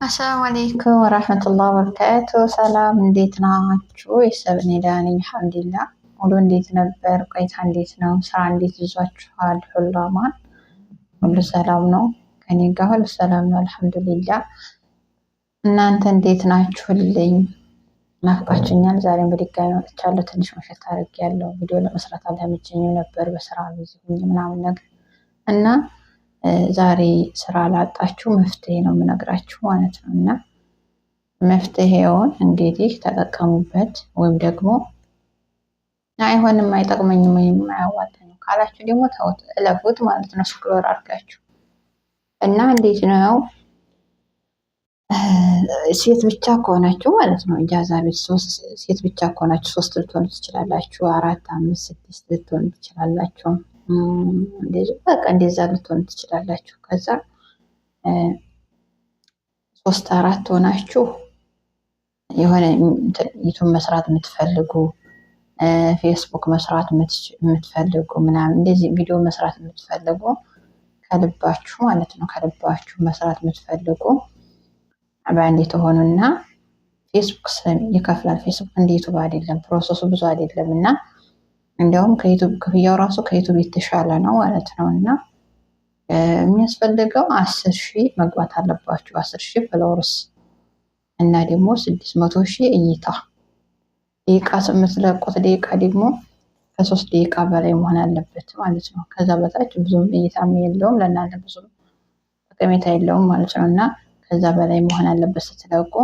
አሰላሙ አሌይኩም ወራህመቱላህ ወበረካቱ። ሰላም እንዴት ናችሁ? የሰብን ዳነኝ አልሐምዱሊላህ። ሙሉ እንዴት ነበር? ቆይታ እንዴት ነው? ስራ እንዴት ይዟችኋል? ሁሉ አማን፣ ሁሉ ሰላም ነው? ከኔ ጋር ሁሉ ሰላም ነው አልሐምዱሊላህ። እናንተ እንዴት ናችሁልኝ? ናፍቃችሁኛል። ዛሬም በድጋሚ መጥቻለሁ። ትንሽ መሸት አድርጌያለሁ። ቪዲዮ ለመስራት አልተመቸኝም ነበር በስራ ቢዚ ሆኜ ምናምን ነገር እና ዛሬ ስራ ላጣችሁ መፍትሄ ነው የምነግራችሁ ማለት ነው። እና መፍትሄውን እንግዲህ ተጠቀሙበት፣ ወይም ደግሞ አይሆንም አይጠቅመኝም ወይም አያዋጣኝም ካላችሁ ደግሞ ተውት፣ እለፉት ማለት ነው። ስክሮል አድርጋችሁ እና እንዴት ነው ሴት ብቻ ከሆናችሁ ማለት ነው ኢጃዛ ቤት ሴት ብቻ ከሆናችሁ 3 ልትሆኑ ትችላላችሁ። 4፣ 5፣ 6 ልትሆኑ ትችላላችሁ። እንደዛ ልትሆኑ ትችላላችሁ። ከዛ 3፣ 4 ሆናችሁ የሆነ ዩቱብ መስራት የምትፈልጉ፣ ፌስቡክ መስራት የምትፈልጉ ምናምን እንደዚህ ቪዲዮ መስራት የምትፈልጉ ከልባችሁ ማለት ነው ከልባችሁ መስራት የምትፈልጉ በአንዴ ተሆኑና ፌስቡክ ይከፍላል። ፌስቡክ እንደ ዩቱብ አይደለም፣ ፕሮሰሱ ብዙ አይደለም እና እንዲያውም ከዩቱብ ክፍያው ራሱ ከዩቱብ የተሻለ ነው ማለት ነው። እና የሚያስፈልገው 10,000 መግባት አለባችሁ። 10,000 ፎሎወርስ እና ደግሞ 600,000 እይታ። ደቂቃ የምትለቁት ደቂቃ ደግሞ ከ3 ደቂቃ በላይ መሆን አለበት ማለት ነው። ከዛ በታች ብዙም እይታም የለውም፣ ለእናንተ ብዙም ጠቀሜታ የለውም ማለት ነው። እና ከዛ በላይ መሆን አለበት ስትለቁ።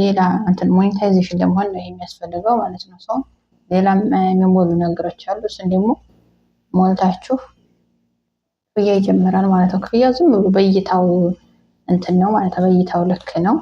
ሌላ እንትን ሞኔታይዜሽን ለመሆን ነው የሚያስፈልገው ማለት ነው። ሰው ሌላም የሚሞሉ ነገሮች አሉ። እሱን ደግሞ ሞልታችሁ ክፍያ ይጀምራል ማለት ነው። ክፍያ ዝም ብሎ በእይታው እንትን ነው ማለት ነው። በእይታው ልክ ነው።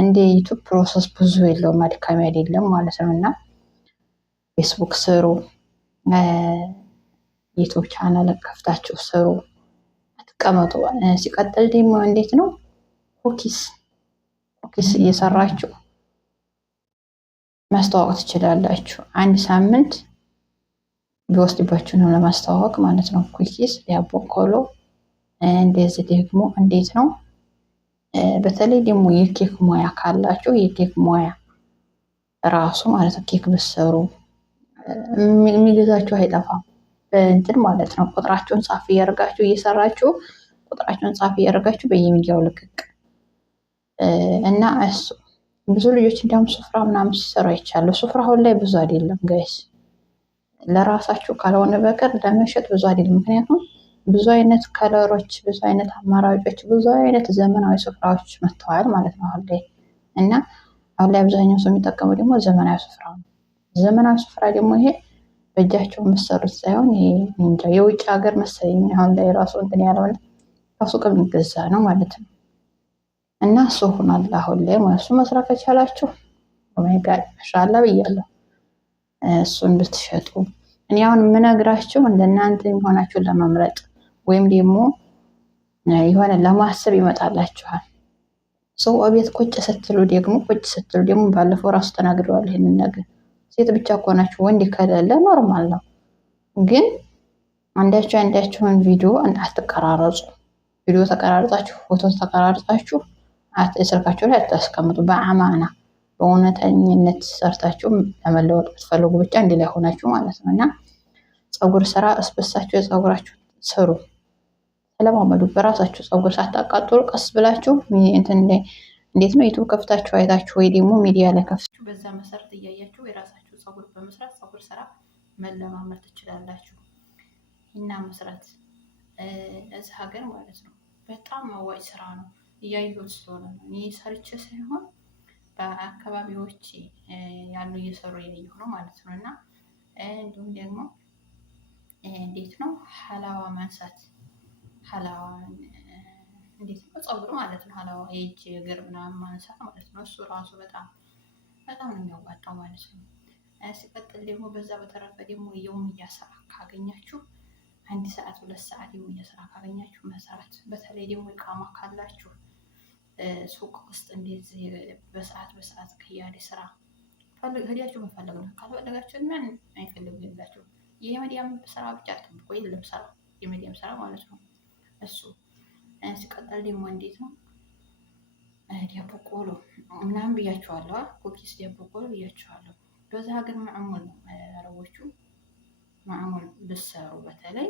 እንደ ዩቱብ ፕሮሰስ ብዙ የለውም፣ አድካሚ አይደለም ማለት ነው። እና ፌስቡክ ስሩ፣ ዩቱብ ቻናል ከፍታችሁ ስሩ፣ አትቀመጡ። ሲቀጥል ደግሞ እንዴት ነው ኩኪስ እየሰራችሁ ማስተዋወቅ ትችላላችሁ። አንድ ሳምንት ቢወስድባችሁ ነው ለማስተዋወቅ ማለት ነው። ኩኪስ፣ ዳቦ ቆሎ። እንደዚህ ደግሞ እንዴት ነው በተለይ ደግሞ የኬክ ሙያ ካላችሁ የኬክ ሙያ ራሱ ማለት ነው ኬክ ብትሰሩ የሚገዛችሁ አይጠፋም። በእንትን ማለት ነው ቁጥራችሁን ጻፍ እያደረጋችሁ እየሰራችሁ ቁጥራችሁን ጻፍ እያደረጋችሁ በየሚዲያው ልቅቅ እና እሱ ብዙ ልጆች እንዲያውም ሱፍራ ምናምን ሲሰሩ አይቻለሁ። ሱፍራ አሁን ላይ ብዙ አይደለም ጋይስ፣ ለራሳችሁ ካልሆነ በቀር ለመሸጥ ብዙ አይደለም። ምክንያቱም ብዙ አይነት ከለሮች፣ ብዙ አይነት አማራጮች፣ ብዙ አይነት ዘመናዊ ሱፍራዎች መጥተዋል ማለት ነው አሁን ላይ። እና አሁን ላይ አብዛኛው ሰው የሚጠቀመው ደግሞ ዘመናዊ ሱፍራ ነው። ዘመናዊ ሱፍራ ደግሞ ይሄ በእጃቸው የምትሰሩት ሳይሆን ይሄ እንጃ የውጭ ሀገር መሰለኝ አሁን ላይ ራሱ እንትን ያለውና ከሱቅ የሚገዛ ነው ማለት ነው። እና እሱ ሆኗል አሁን ላይ ማለት እሱ መስራት ከቻላችሁ ኦማይ ጋድ ማሻአላ ብያለሁ። እሱን ብትሸጡ እኔ አሁን የምነግራችሁ እንደናንተ የሚሆናችሁን ለመምረጥ ወይም ደግሞ የሆነ ለማሰብ ይመጣላችኋል። ሰው ቤት ቁጭ ስትሉ ደግሞ ባለፈው ራሱ ተናግረዋል ይሄንን ነገር። ሴት ብቻ ከሆናችሁ ወንድ ከሌለ ኖርማል ነው። ግን አንዳችሁን ቪዲዮ አትቀራረጹ። ቪዲዮ ተቀራርጻችሁ ፎቶ ተቀራርጻችሁ ስልካችሁ ላይ አታስቀምጡ። በአማና በእውነተኝነት ሰርታችሁ ለመለወጥ ብትፈልጉ ብቻ እንዲ ላይ ሆናችሁ ማለት ነው። እና ፀጉር ስራ እስበሳችሁ የፀጉራችሁ ስሩ፣ ተለማመዱ። በራሳችሁ ፀጉር ሳታቃጥሉ ቀስ ብላችሁ እንዴት ነው ዩቱብ ከፍታችሁ አይታችሁ ወይ ደግሞ ሚዲያ ላይ ከፍታችሁ በዛ መሰረት እያያችሁ የራሳችሁ ፀጉር በመስራት ፀጉር ስራ መለማመድ ትችላላችሁ። እና መስራት እዚህ ሀገር ማለት ነው በጣም አዋጭ ስራ ነው። እያየሁት ስለሆነ ነው እኔ ሰርቼ ሳይሆን በአካባቢዎች ያሉ እየሰሩ እያየሁ ነው ማለት ነው። እና እንዲሁም ደግሞ እንዴት ነው ሀላዋ ማንሳት፣ ሀላዋ እንዴት ነው ፀጉር ማለት ነው። ሀላዋ የእጅ እግር ምናምን ማንሳት ማለት ነው። እሱ ራሱ በጣም ነው የሚያዋጣው ማለት ነው። ሲቀጥል ደግሞ በዛ በተረፈ ደግሞ የውምያ ስራ ካገኛችሁ 1 ሰዓት 2 ሰዓት የውምያ ስራ ካገኛችሁ መስራት። በተለይ ደግሞ ኢቃማ ካላችሁ ሱቅ ውስጥ እንደዚህ በሰዓት ከያደ ስራ ሄዳችሁ መፈለግ ነው። ካልፈለጋችሁ ምን አይፈልጉ የላችሁ። የመዲያም ስራ ብቻ አትጠብቁ፣ የለም ስራ የመዲያም ስራ ማለት ነው እሱ። ሲቀጥል ደግሞ እንዴት ነው ዳቦ ቆሎ ምናምን ብያቸዋለሁ። ኩኪስ ዳቦ ቆሎ ብያቸዋለሁ። በዛ ሀገር ማዕሙል ነው። አረቦቹ ማዕሙል ብሰሩ በተለይ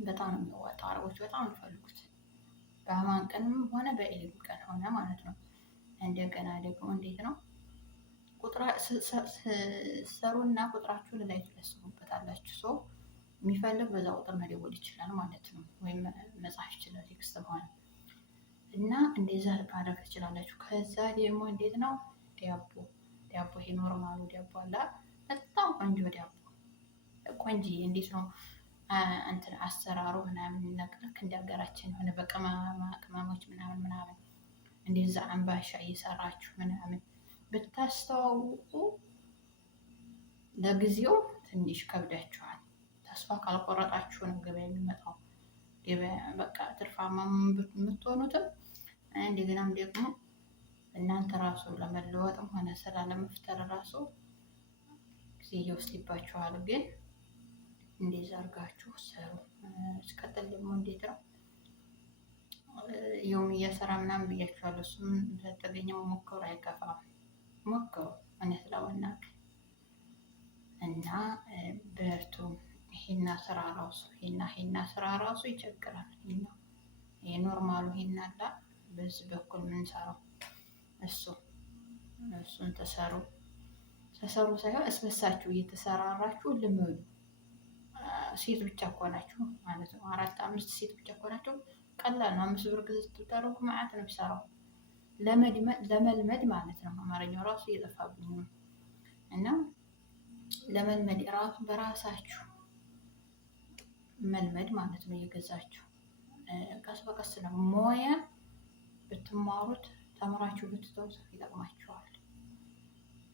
በጣም ነው የሚያዋጣው። አረቦች በጣም ነው የሚፈልጉት። በአማን ቀንም ሆነ በኢድ ቀን ሆነ ማለት ነው። እንደገና ደግሞ እንዴት ነው ሰሩና ቁጥራችሁን ላይ ትለስሙበታላችሁ። ሰው የሚፈልግ በዛ ቁጥር መደወል ይችላል ማለት ነው። ወይም መጻፍ ይችላል ቴክስት ሆነ እና እንደዛ ማድረግ ትችላላችሁ። ከዛ ደግሞ እንዴት ነው ዳቦ ይሄ ኖርማሉ ዳቦ አለ በጣም ቆንጆ ዳቦ ቆንጂ እንዴት ነው እንትን አሰራሩ ምናምን ልክ እንደ ሀገራችን ሆነ በቅመሞች ምናምን እንደዛ አምባሻ እየሰራችሁ ምናምን ብታስተዋውቁ ለጊዜው ትንሽ ከብዳችኋል። ተስፋ ካልቆረጣችሁ ነው ገበያ የሚመጣው። ገበያ በቃ ትርፋማ የምትሆኑትም እንደገናም ደግሞ እናንተ ራሱ ለመለወጥም ሆነ ስራ ለመፍጠር ራሱ ጊዜ ይወስድባችኋል። ግን እንደዛ አድርጋችሁ ሰሩ። ሲቀጥል ደግሞ እንዴት ነው የውም እያሰራ ምናምን ብያችኋለሁ። እሱም ተገኘው ሞክሩ፣ አይከፋም። ሞክሩ እውነት ለመናገር እና በርቱ። ሂና ስራ ራሱ ይቸግራል። ይሄ ኖርማሉ ሂና አላ በዚህ በኩል የምንሰራው እሱን ተሰሩ ሳይሆን እስበሳችሁ እየተሰራራችሁ ልመዱ። ሴት ብቻ እኮ ናችሁ ማለት ነው። 4-5 ሴት ብቻ እኮ ናችሁ። ቀላል ነው። 5 ብር ግዝት ብታደርጉ ማለት ነው የሚሰራው ለመልመድ ማለት ነው። አማርኛው ራሱ እየጠፋብኝ ነው እና ለመልመድ ራሱ በራሳችሁ መልመድ ማለት ነው። እየገዛችሁ ቀስ በቀስ ነው። ሞያ ብትማሩት ተምራችሁ ብትተውት ይጠቅማችኋል።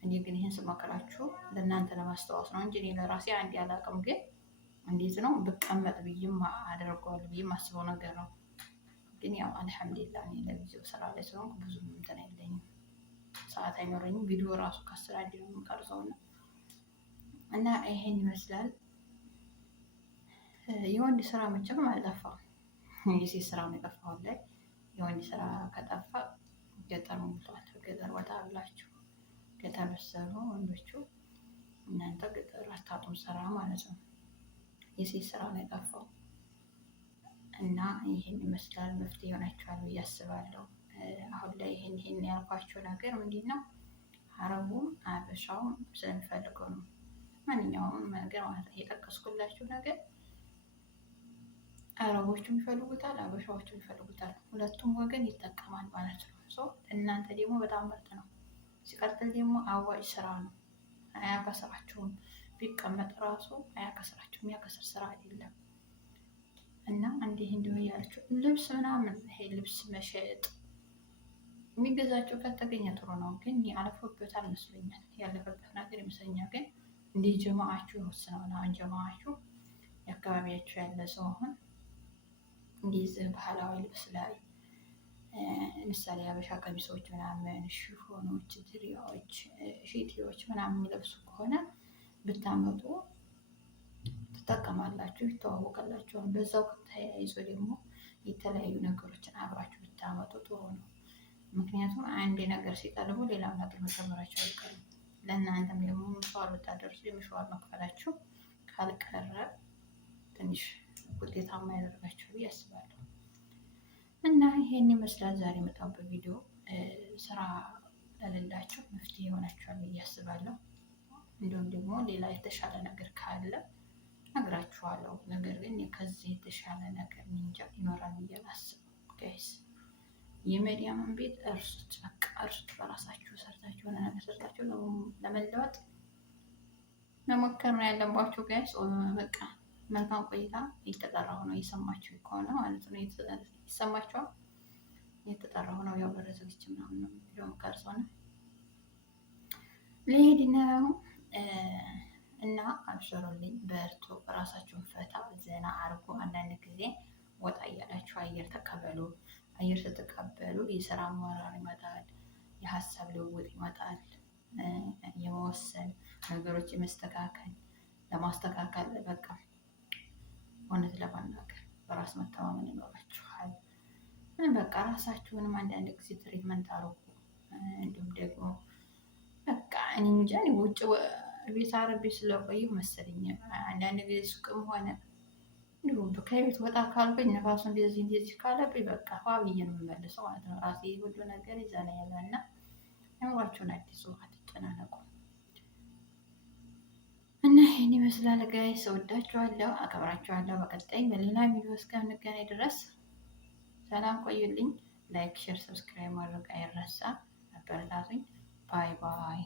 እኔ ግን ይህን ስመክራችሁ ለእናንተ ለማስታወስ ነው እንጂ እኔ ለራሴ አንድ ያላቅም። ግን እንዴት ነው ብቀመጥ ብዬም አደርገዋለሁ ብዬም አስበው ነገር ነው። ግን ያው አልሐምዱሊላህ እኔ ለጊዜው ስራ ላይ ስለሆንኩ ብዙ እንትን አይለኝም፣ ሰዓት አይኖረኝም። ቪዲዮ ራሱ ከስራ እንዲ ነው የምቀርጸው እና ይሄን ይመስላል። የወንድ ስራ መቼም አልጠፋም። የሴት ስራ ነው የጠፋው ላይ የወንድ ስራ ከጠፋ ገጠር ሞልቷል። ገጠር ወጣ ብላችሁ ገጠር መሰሉ ወንዶቹ እናንተ ገጠር አታጡም ስራ ማለት ነው። የሴት ስራ ነው የጠፋው እና ይሄን ይመስላል። መፍትሄ ይሆናችኋል ብዬ አስባለሁ። አሁን ላይ ይሄን ያልኳቸው ነገር ምንድን ነው አረቡም አበሻውም ስለሚፈልገው ነው። ማንኛውም ነገር ማለት ነው የጠቀስኩላችሁ ነገር አረቦቹም ይፈልጉታል፣ አበሻዎቹም ይፈልጉታል። ሁለቱም ወገን ይጠቀማል ማለት ነው። እናንተ ደግሞ በጣም ምርጥ ነው። ሲቀጥል ደግሞ አዋጭ ስራ ነው። አያከስራችሁም። ቢቀመጥ ራሱ አያከስራችሁም። የሚያከስር ስራ አይደለም እና እንዲሁ እያለችሁ ልብስ ምናምን ይሄ ልብስ መሸጥ የሚገዛቸው ከተገኘ ጥሩ ነው። ግን ያለፈበታል መስሎኛል። ያለፈበት ነገር ይመስለኛል። ግን እንደ ጀማዓችሁ ይወስነዋል። አሁን ጀማዓችሁ የአካባቢያችሁ ያለ ሰው አሁን እንደዚህ ባህላዊ ልብስ ላይ ምሳሌ አበሻ ቀሚሶች ምናምን፣ ሽፎኖች፣ ድሪያዎች፣ ሺቲዎች ምናምን የሚለብሱ ከሆነ ብታመጡ ትጠቀማላችሁ፣ ይተዋወቃላችኋል። በዛው ተያይዞ ደግሞ የተለያዩ ነገሮችን አብራችሁ ብታመጡ ጥሩ ነው። ምክንያቱም አንድ ነገር ሲጠልቡ ሌላም ነገር መጨመራቸው አይቀርም። ለእናንተም ደግሞ ምሽዋር ብታደርሱ የምሽዋር መክፈላችሁ ካልቀረ ትንሽ ውጤታማ ያደርጋችሁ ብዬ አስባለሁ። እና ይሄን ይመስላል ዛሬ የመጣሁበት ቪዲዮ። ስራ ለሌላችሁ መፍትሄ ይሆናችኋል ብዬ አስባለሁ። እንዲሁም ደግሞ ሌላ የተሻለ ነገር ካለ ነግራችኋለሁ። ነገር ግን ከዚህ የተሻለ ነገር እንጃ ይኖራል ብዬ አላስብም። ጋይስ የመዲያምን ቤት እርሱት፣ በቃ እርሱት። በራሳችሁ ሰርታችሁ የሆነ ነገር ሰርታችሁ ለመለወጥ መሞከር ነው ያለባችሁ ጋይስ። በቃ መልካም ቆይታ። የተጠራሁ ነው እየሰማችሁ ከሆነ ማለት ነው። ይሰማችኋል? የተጠራሁ ነው ያው በረዘግች ምናምን ነው ቪዲዮ ቀርጾ ነው ልሄድ ነው እና አብሽሩልኝ፣ በርቱ፣ ራሳችሁን ፈታ ዘና አርጉ። አንዳንድ ጊዜ ወጣ እያላችሁ አየር ተቀበሉ። አየር ስትቀበሉ የስራ ሞራል ይመጣል፣ የሀሳብ ልውውጥ ይመጣል፣ የመወሰን ነገሮች ለማስተካከል በቃ እውነት ለመናገር በራስ መተማመን ይኖራችኋል። በቃ ራሳችሁንም አንዳንድ ጊዜ ትሪትመንት አድርጉ። እንዲሁም ደግሞ በቃ እኔ እንጃ ውጭ ቤት አረቤ ስለቆየሁ መሰለኝ አንዳንድ ጊዜ ሱቅም ሆነ እንዲሁም ከቤት ወጣ ካልኩኝ ነፋሱ እንደዚህ ካለብኝ በቃ ዋ ብዬ ነው የምመልሰው ማለት ነው። ራሴ ሁሉ ነገር ይዘና ያለ እና አእምሯችሁን አዲሱ አትጨናነቁ። እና ይህን ይመስላል ጋይስ። እወዳችኋለሁ፣ አከብራችኋለሁ። በቀጣይ በሌላ ቪዲዮ እስከምንገናኝ ድረስ ሰላም ቆዩልኝ። ላይክ፣ ሼር፣ ሰብስክራይብ ማድረግ አይረሳ። አበረታቱኝ። ባይ ባይ።